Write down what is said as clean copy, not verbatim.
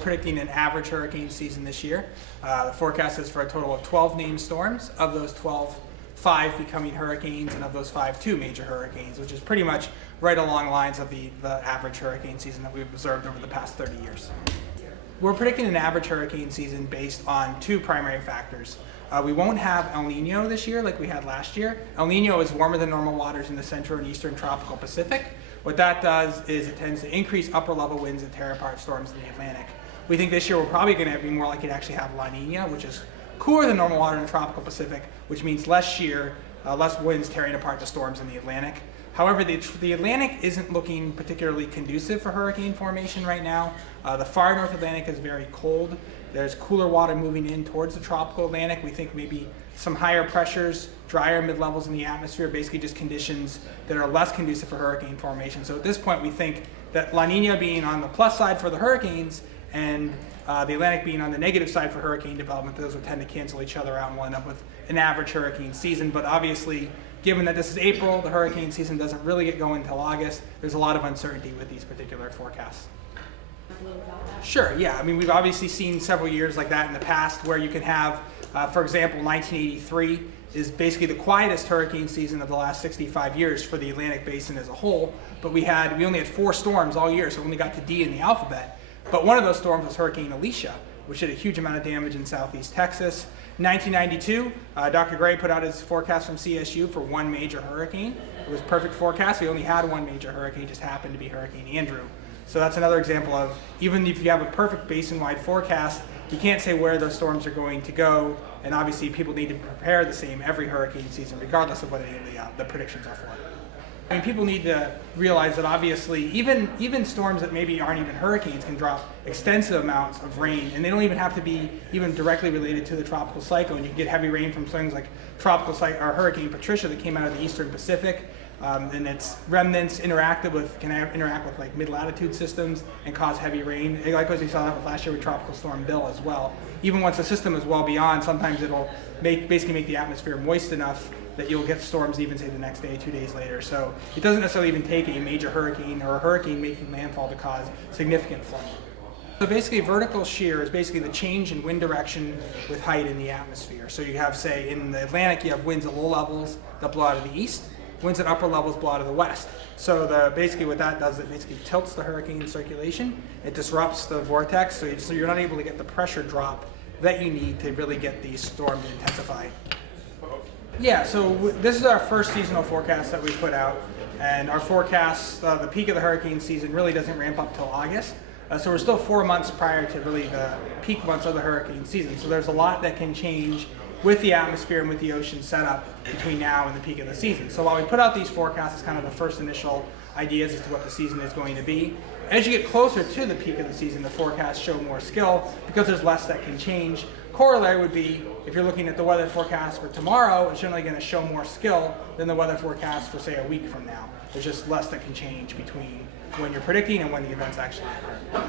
predicting an average hurricane season this year. The forecast is for a total of 12 named storms. Of those 12, 5 becoming hurricanes, and of those 5, 2 major hurricanes, which is pretty much right along the lines of the average hurricane season that we've observed over the past 30 years. We're predicting an average hurricane season based on 2 primary factors. We won't have El Nino this year like we had last year. El Nino is warmer than normal waters in the central and eastern tropical Pacific. What that does is it tends to increase upper level winds and tear apart storms in the Atlantic. We think this year we're probably going to be more likely to actually have La Nina, which is cooler than normal water in the tropical Pacific, which means less shear, less winds tearing apart the storms in the Atlantic. However, the Atlantic isn't looking particularly conducive for hurricane formation right now. The far North Atlantic is very cold. There's cooler water moving in towards the tropical Atlantic. We think maybe some higher pressures, drier mid-levels in the atmosphere, basically just conditions that are less conducive for hurricane formation. So at this point, we think that La Nina being on the plus side for the hurricanes and the Atlantic being on the negative side for hurricane development, those would tend to cancel each other out and we'll end up with an average hurricane season. But obviously, given that this is April, the hurricane season doesn't really get going until August, there's a lot of uncertainty with these particular forecasts. Sure, yeah. I mean, we've obviously seen several years like that in the past where you can have, for example, 1983 is basically the quietest hurricane season of the last 65 years for the Atlantic basin as a whole, but we only had 4 storms all year, so we only got to D in the alphabet. But one of those storms was Hurricane Alicia, which did a huge amount of damage in southeast Texas. In 1992, Dr. Gray put out his forecast from CSU for 1 major hurricane. It was a perfect forecast. We only had 1 major hurricane, just happened to be Hurricane Andrew. So that's another example of, even if you have a perfect basin-wide forecast, you can't say where those storms are going to go, and obviously people need to prepare the same every hurricane season, regardless of what any of the predictions are for. I mean, people need to realize that obviously even storms that maybe aren't even hurricanes can drop extensive amounts of rain, and they don't even have to be even directly related to the tropical cyclone. You can get heavy rain from things like Hurricane Patricia that came out of the eastern Pacific, and its remnants can interact with like mid-latitude systems and cause heavy rain. Likewise, we saw that with last year with Tropical Storm Bill as well. Even once the system is well beyond, sometimes it'll basically make the atmosphere moist enough that you'll get storms even, say, the next day, 2 days later. So it doesn't necessarily even take a major hurricane or a hurricane making landfall to cause significant flooding. So basically, vertical shear is basically the change in wind direction with height in the atmosphere. So you have, say, in the Atlantic, you have winds at low levels that blow out of the east, winds at upper levels blow out of the west. So basically what that does, it basically tilts the hurricane circulation. It disrupts the vortex, so you're not able to get the pressure drop that you need to really get these storms to intensify. Yeah, so this is our first seasonal forecast that we put out, and our forecast, the peak of the hurricane season really doesn't ramp up till August. So we're still 4 months prior to really the peak months of the hurricane season. So there's a lot that can change with the atmosphere and with the ocean setup between now and the peak of the season. So while we put out these forecasts as kind of the first initial ideas as to what the season is going to be, as you get closer to the peak of the season, the forecasts show more skill because there's less that can change. Corollary would be, if you're looking at the weather forecast for tomorrow, it's generally going to show more skill than the weather forecast for, say, a week from now. There's just less that can change between when you're predicting and when the events actually occur.